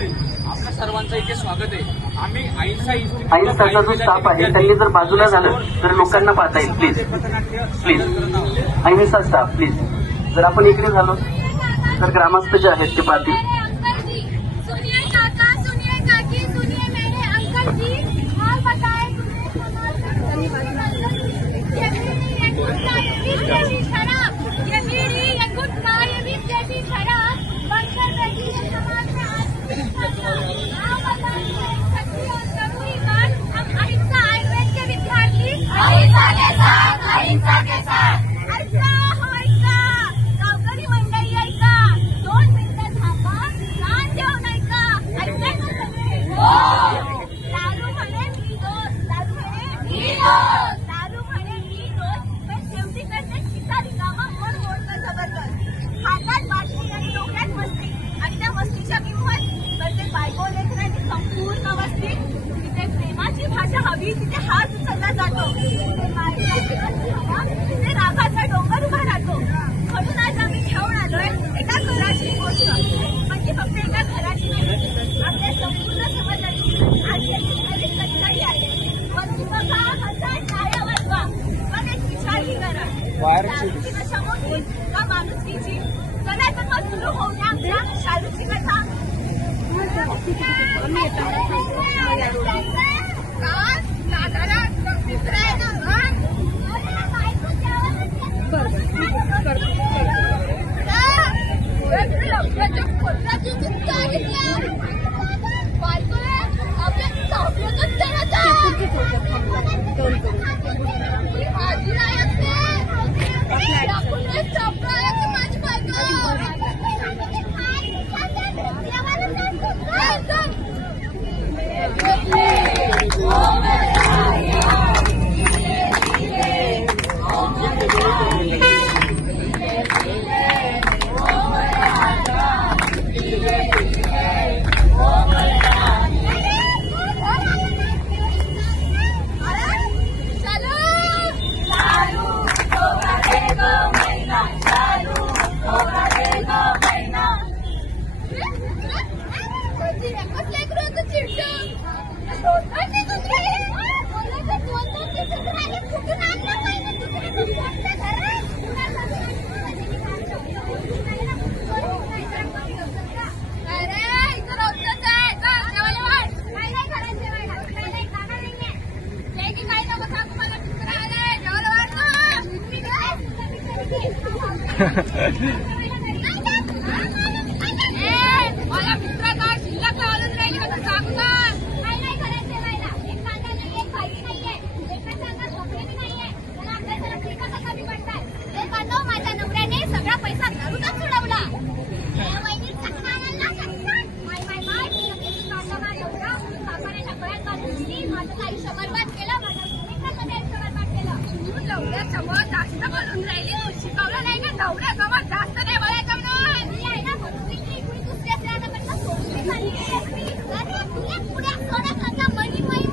मंडळी, आपल्या सर्वांचं इथे स्वागत आहे. आम्ही अहिंसाचा जो स्टाफ आहे त्यांनी जर बाजूला झालं तर लोकांना पाहता येईल. प्लीज प्लीज अहिंसा स्टाफ प्लीज, जर आपण इकडे झालो तर ग्रामस्थ जे आहेत ते पाहतील. हवी तिथे हात उचलला जातो, तिथे रागाचा डोंगर उभा राहतो. म्हणून आज आम्ही घेऊन आलोय एका घराची गोष्ट, म्हणजे फक्त एका घराची नाही, आपल्या संपूर्ण समाजाची आज याची सच्चाई आहे. वरती बघा, हजार टाळ्या वाजवा, पण एक विचार ही करा, शालूची कशामुळे का माणुसकीची. चला तर मग सुरू होऊया आपल्या शालूची कथा. माझ्या नवऱ्याने सगळा पैसा घरूनच सोडवला. माझं आयुष्य बरबाद केलं, माझ्या आयुष्य बरबाद केलं. नवऱ्या समोर जास्त बोलून राहिली, शिकवलं नाही का नवऱ्या समोर जास्त नाही बोलायचं म्हणून. मी आहे ना म्हणून दुसऱ्या स्त्रियांना सोडली पुढे सोडत होता मनी मई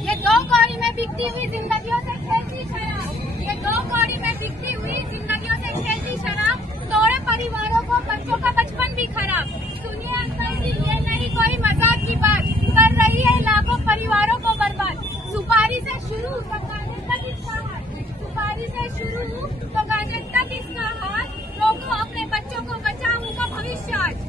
ये दो कौड़ी में बिकती हुई जिंदगियों से खेलती शराब, ये दो कौड़ी में बिकती हुई जिंदगियों से खेलती शराब, तोड़े परिवारों को, बच्चों का बचपन भी खराब. सुनिए अंकल जी, ये नहीं कोई मजाक की बात, कर रही है लाखों परिवारों को बर्बाद. सुपारी से शुरू तो गाजर तक इसका हाथ, सुपारी से शुरू तो गाजर तक इसका हाथ. रोको अपने बच्चों को, बचाओ उनका भविष्य आज.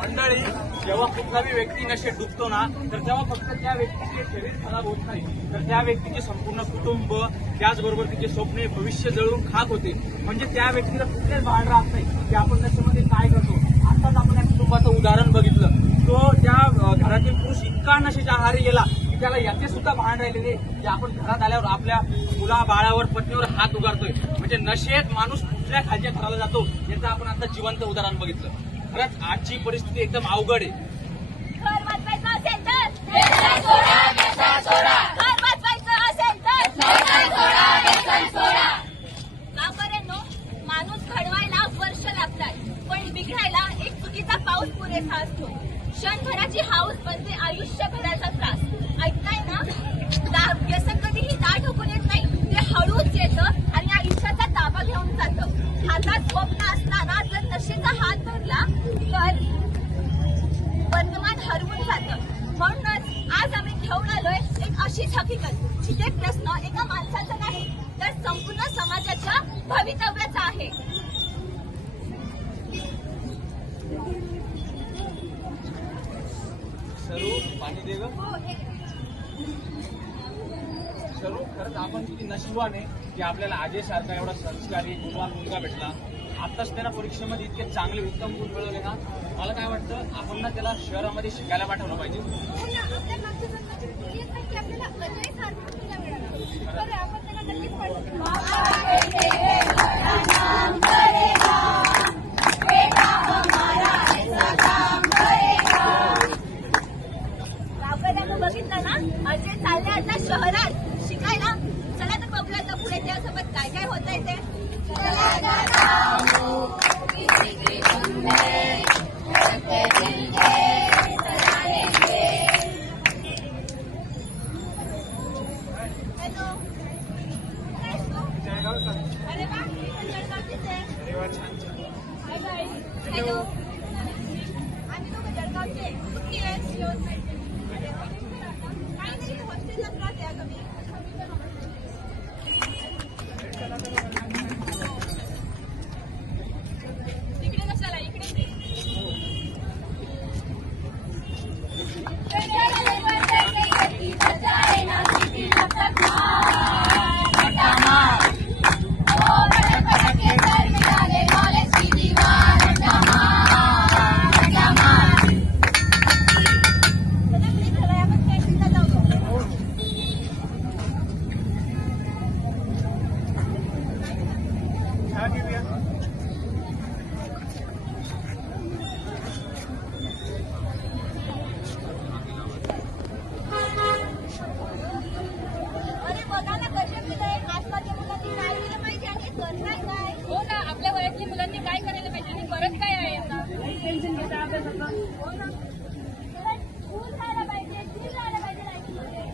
मंडळी, जेव्हा कुठलाही व्यक्ती नशेत डुबतो ना, तर तेव्हा फक्त त्या व्यक्तीचे शरीर खराब होत नाही, तर त्या व्यक्तीचे संपूर्ण कुटुंब, त्याचबरोबर तिचे स्वप्ने, भविष्य जळून खाक होते. म्हणजे त्या व्यक्तीला कुठलेच भान राहत नाही की आपण नशेमध्ये काय करतो. आताच आपण या कुटुंबाचं उदाहरण बघितलं, तो त्या घरातील पुरुष इतका नशेच्या आहारी गेला की त्याला याचे सुद्धा भान राहिले नाही की आपण घरात आल्यावर आपल्या मुला बाळावर, पत्नीवर हात उगारतोय. म्हणजे नशेत माणूस कुठल्या खालच्या थराला जातो याचं आपण आता जिवंत उदाहरण बघितलं. खरंच आजची परिस्थिती एकदम अवघड आहे. घर वाचवायचं असेल तर व्यसन सोडा, व्यसन सोडा. घर वाचवायचं असेल तर व्यसन सोडा, व्यसन सोडा. का बरं नो, माणूस घडवायला वर्ष लागतात, पण बिघडायला एक थंडीचा पाऊस पुरेसा असतो. क्षणभराची हाऊस बनते आयुष्यभराचा त्रास. ऐकताय ना? व्यसन कधीही दाट ठोकून येत नाही, ते हळूच येतं आणि आयुष्याचा ताबा घेऊन जातं. हातात स्वप्न असताना जर नशेचा हात धरला तर वर्तमान हरवून जातं. म्हणूनच आज आम्ही घेऊन आलोय एक अशीच हकीकत, जिथे प्रश्न एका माणसाचा नाही तर संपूर्ण समाजाच्या भवितव्याचा आहे. सरू पाणी दे ग. सरू खरंच आपण किती नशिबान आहे की आपल्याला अजय सारखा एवढा संस्कारी गुणवान मुलगा भेटला. आताच त्याला परीक्षेमध्ये इतके चांगले उत्तम गुण मिळवले ना. मला काय वाटतं आपण ना त्याला शहरामध्ये शिकायला पाठवलं पाहिजे. आपल्या मागच्या जन्माची पुण्य आहे की आपल्याला अजय सारखा मुलगा मिळाला. तर आपण त्याला नक्कीच गावकऱ्यांना बघितलं ना, अजय चालले आता शहरात शिकायला. चला तर बघूया तर पुढे त्यासोबत काय काय होत आहे ते. हॅलो, अरे वा, जळगावचीच आहे. हाय बाई. हॅलो, आम्ही दोघं जळगावचे. कुठली आहेस? अरे वा. काही नाही, हॉस्टेललाच राहते अगं मी. तिकडे कशाला, इकडे ये. अरे बघा ना, कसे मुलं आसपासच्या मुलांनी काय केलं पाहिजे आणि करताय काय. हो ना, आपल्या वयातल्या मुलांनी काय करायला पाहिजे आणि करत काय आहे आता. टेन्शन घेता अभ्यासाचं. हो ना, स्कूल जायला पाहिजे, जिम जायला पाहिजे लाईफमध्ये.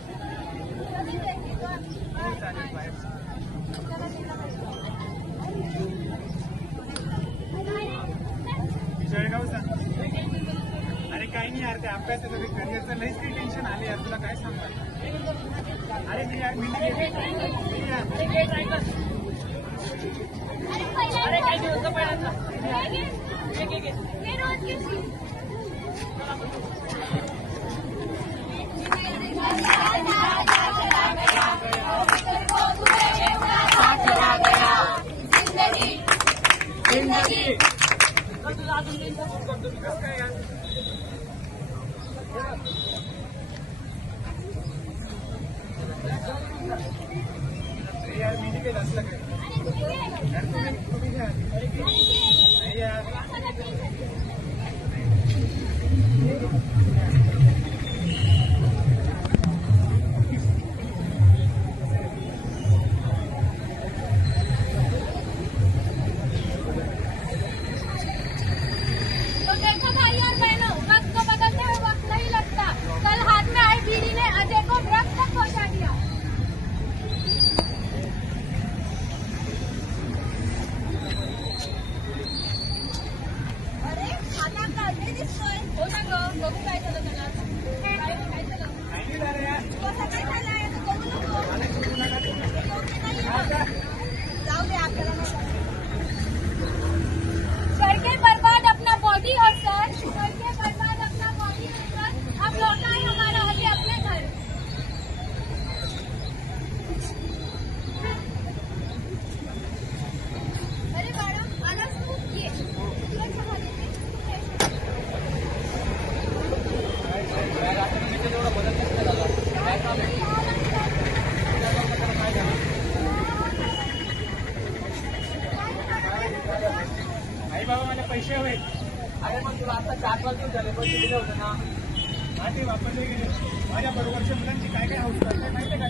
कधी जायची पण. जळगावचा अरे काही नाही यार, ते अभ्यासाचं ते करिअरचं लईच काही टेन्शन आले यार. तुला काय सांगणार. अरे मी यार मी अरे काय दिवस पहिल्यांदा हे रोज घेतली. यार मी काही असलं काय यार. तो देखो भाई और बहनों, वक्त को बदलते हुए वक्त नहीं लगता. कल हाथ में आई बीड़ी ने अजय को व्रत तक पहुंचा दिया. अरे आता आपला अजय दिसतोय. हो ना ग, बघू काय झालं त्याला. काय झालं. कसं काय झालं आहे तू बघू नको. जाऊ दे आपल्याला नाही. करके बर्बाद अपना बॉडी और सर, करके बर्बाद अपना बॉडी और सर, अब लौटा है हमारा अभी अपने घर. अरे बाळा, आलास तू. ये तुला चहा देते. आई बाबा मला पैसे हवे. अरे मग तुला आता 4 वाजून झाले, पैसे दिले होते ना. हा ते वापरले गेले. माझ्या बरोबरच्या मुलांची काय काय हौस करते माहिती आहे का.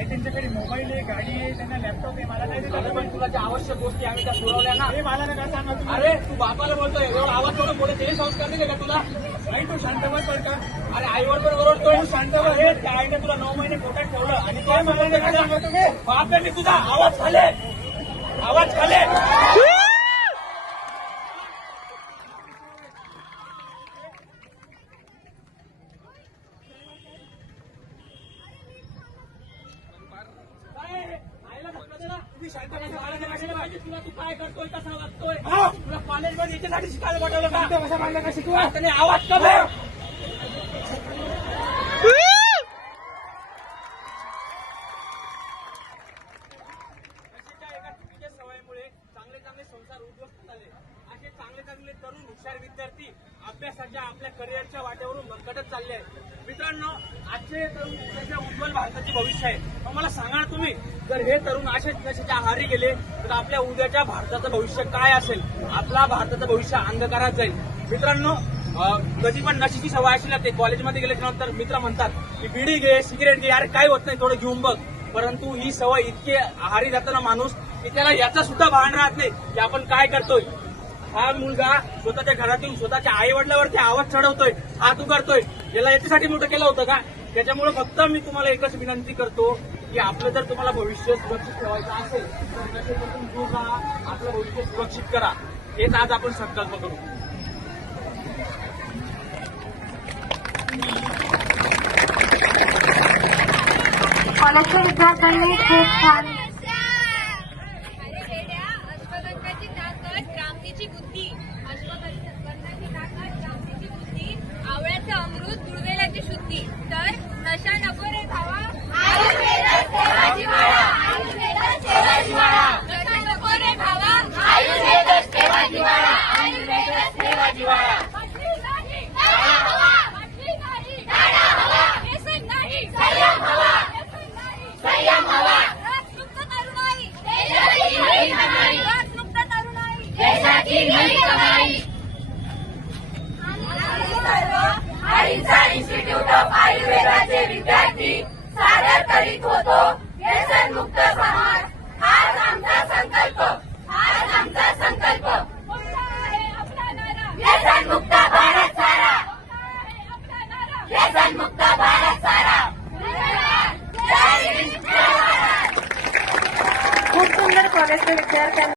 भाई त्यांच्याकडे मोबाईल आहे, गाडी आहे, त्यांना लॅपटॉप आहे, मला नाही अरे पण तुला ज्या आवश्यक गोष्टी आम्ही त्या पुरवल्या ना. हे मला नका सांगा तुम्ही. अरे तू बापाला बोलतोय एवढा आवाज एवढं बोलत ते संस्कार नाही का तुला? भाई तू शांत बस बरं का. अरे आईवर बरोबर तो शांत शांत बस. आहे त्या आईने तुला 9 महिने पोटात ठेवलं आणि काय मला नका सांगा तुम्ही. बापाने तुझा आवाज खाले आवाज खाले. तुला तू काय करतोय कसा वागतोय तुला कॉलेजमध्ये याच्यासाठी शिकायला पाठवलं का? भाषा मांडल्या का शिकवा. त्याने आवाज कमी अशा एका चुकीच्या सवयीमुळे चांगले चांगले संसार उद्ध्वस्त झाले. असे चांगले चांगले तरुण हुशार विद्यार्थी अभ्यासाच्या आपल्या करिअरच्या वाटेवरून भरकटत चालले आहेत. मित्रांनो, आजचे तरुण उद्याच्या उज्ज्वल भारताचे भविष्य आहे. मग मला सांगा ना तुम्ही, जर हे तरुण असेच नशेच्या आहारी गेले तर आपल्या उद्याच्या भारताचं भविष्य काय असेल? आपला भारताचं भविष्य अंधकारात जाईल. मित्रांनो, कधी पण नशेची सवय असेल ना, ते कॉलेजमध्ये गेल्याच्या नंतर मित्र म्हणतात की बिडी घे, सिगरेट घे, अरे काय होत नाही, थोडं घेऊन बघ. परंतु ही सवय इतके आहारी जाताना माणूस की त्याला याचा सुद्धा भान राहत नाही की आपण काय करतोय. हा मुलगा स्वतःच्या घरातून स्वतःच्या आई वडिलावरती आवाज चढवतोय, हात उगारतोय. याला याच्यासाठी मोठं केलं होतं का? त्याच्यामुळे फक्त मी तुम्हाला एकच विनंती करतो की आपलं जर तुम्हाला भविष्य सुरक्षित ठेवायचं असेल तर नशेपासून दूर राहा, आपलं भविष्य सुरक्षित करा. हेच आज आपण संकल्प करू. कॉलेजच्या विद्यार्थ्यांनी खूप छान अरे बेड्या, अश्वगंधाची ताकद ब्राह्मणीची बुद्धी, अश्वगंधाची ताकद ब्राह्मणीची बुद्धी, आवळ्याचं अमृत दुर्वेलाची शुद्धी. तर नशा नको रे भावा, आयुर्वेदच सेवा जिव्हाळा, आयुर्वेदच सेवा जिव्हाळा. नशा नको रे भावा, आयुर्वेदच सेवा जिव्हाळा, आयुर्वेदच सेवा जिव्हाळा. मछली नाही, डाळा हवा, मछली नाही, डाळा हवा. व्यसन नाही, संयम हवा, व्यसन नाही, संयम हवा. ड्रग्समुक्त तरुणाई, देशाची नवी कमाई. ड्रग्समुक्त तरुणाई, देशाची नवी कमाई. हरिचा इन्स्टिट्यूट ऑफ आयुर्वेदाचे विद्यार्थी सादर करीत होतो व्यसनमुक्त समाज. हाच आमचा संकल्प, हाच आमचा संकल्प. मोठा आहे आपला नारा, व्यसनमुक्त भारत सारा. मोठा आहे आपला नारा, व्यसनमुक्त भारत सारा. धन्यवाद. जय हिंद, जय भारत. खूप सुंदर कॉलेजच्या विद्यार्थ्यांनी